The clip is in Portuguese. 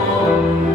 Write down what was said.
Senhor.